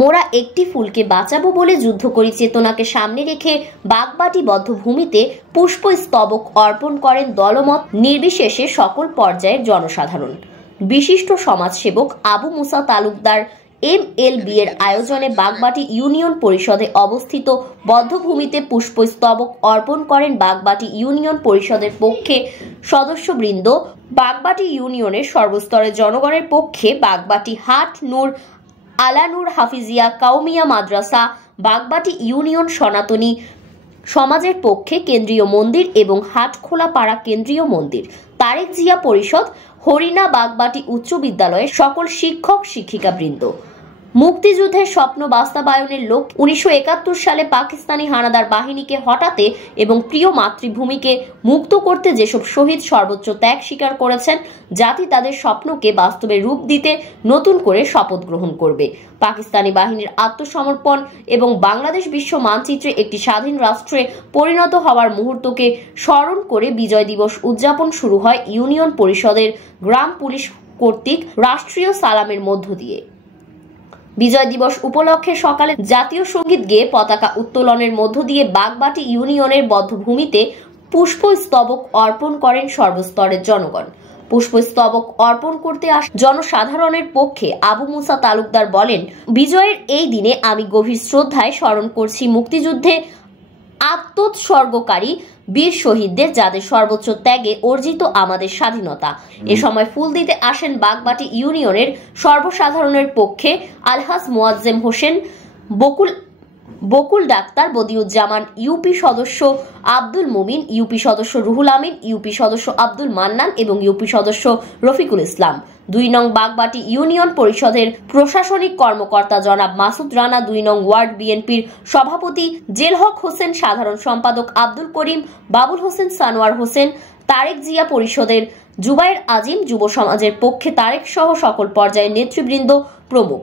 মোরা একটি ফুলকে বাঁচাবো বলে যুদ্ধ করি চেতনাকে সামনে রেখে বাগবাটি বদ্ধভূমিতে পুষ্পস্তবক অর্পণ করেন দলমত নির্বিশেষে সকল পর্যায়ের জনসাধারণ। বিশিষ্ট সমাজসেবক আবু মুসা তালুকদার MLB এর আয়োজনে বাগবাটি ইউনিয়ন পরিষদে অবস্থিত বদ্ধভূমিতে পুষ্পস্তবক অর্পণ করেন বাগবাটি ইউনিয়ন পরিষদের পক্ষে সদস্যবৃন্দ। বাগবাটি ইউনিয়নের সর্বস্তরের জনগণের পক্ষে বাগবাটি হাট নূর আলানুর হাফিজিয়া কাউমিয়া মাদ্রাসা, বাগবাটি ইউনিয়ন সনাতনী সমাজের পক্ষে কেন্দ্রীয় মন্দির এবং হাটখোলা পাড়া কেন্দ্রীয় মন্দির, তারেক জিয়া পরিষদ, হরিণা বাগবাটি উচ্চ বিদ্যালয়ের সকল শিক্ষক শিক্ষিকাবৃন্দ। মুক্তিযুদ্ধের স্বপ্ন বাস্তবায়নের লক্ষ্যে 1971 সালে পাকিস্তানি হানাদার বাহিনীকে হটাতে এবং প্রিয় মাতৃভূমিকে মুক্ত করতে যেসব শহীদ সর্বোচ্চ ত্যাগ স্বীকার করেছেন, জাতি তাদের স্বপ্নকে বাস্তবে রূপ দিতে নতুন করে শপথ গ্রহণ করবে। পাকিস্তানি বাহিনীর আত্মসমর্পণ এবং বাংলাদেশ বিশ্ব মানচিত্রে একটি স্বাধীন রাষ্ট্রে পরিণত হওয়ার মুহূর্তকে স্মরণ করে বিজয় দিবস উদযাপন শুরু হয় ইউনিয়ন পরিষদের গ্রাম পুলিশ কর্তৃক রাষ্ট্রীয় সালামের মধ্য দিয়ে। বিজয় দিবস উপলক্ষে সকালে জাতীয় সঙ্গীত গেয়ে পতাকা উত্তোলনের মধ্য দিয়ে বাগবাটি ইউনিয়নের বদ্ধভূমিতে পুষ্পস্তবক অর্পণ করেন সর্বস্তরের জনগণ। পুষ্পস্তবক অর্পণ করতে আসা জনসাধারণের পক্ষে আবু মুসা তালুকদার বলেন, বিজয়ের এই দিনে আমি গভীর শ্রদ্ধায় স্মরণ করছি মুক্তিযুদ্ধে আত্মোৎসর্গকারী বীর শহীদদের, যাদের সর্বোচ্চ ত্যাগে অর্জিত আমাদের স্বাধীনতা। এ সময় ফুল দিতে আসেন বাগবাটি ইউনিয়নের সর্বসাধারণের পক্ষে আলহাজ মোয়াজ্জেম হোসেন, বকুল ডাক্তার, বদিউজ্জামান, ইউপি সদস্য আব্দুল মুমিন, ইউপি সদস্য রুহুল আমিন, ইউপি সদস্য আব্দুল মান্নান এবং ইউপি সদস্য রফিকুল ইসলাম। 2 নং বাগবাটি ইউনিয়ন পরিষদের প্রশাসনিক কর্মকর্তা জনাব মাসুদ রানা, 2 নং ওয়ার্ড বিএনপির সভাপতি জেলহক হোসেন, সাধারণ সম্পাদক আব্দুল করিম, বাবুল হোসেন, সানোয়ার হোসেন, তারেক জিয়া পরিষদের জুবায়ের আজিম, যুব সমাজের পক্ষে তারেক সহ সকল পর্যায়ের নেতৃবৃন্দ প্রমুখ।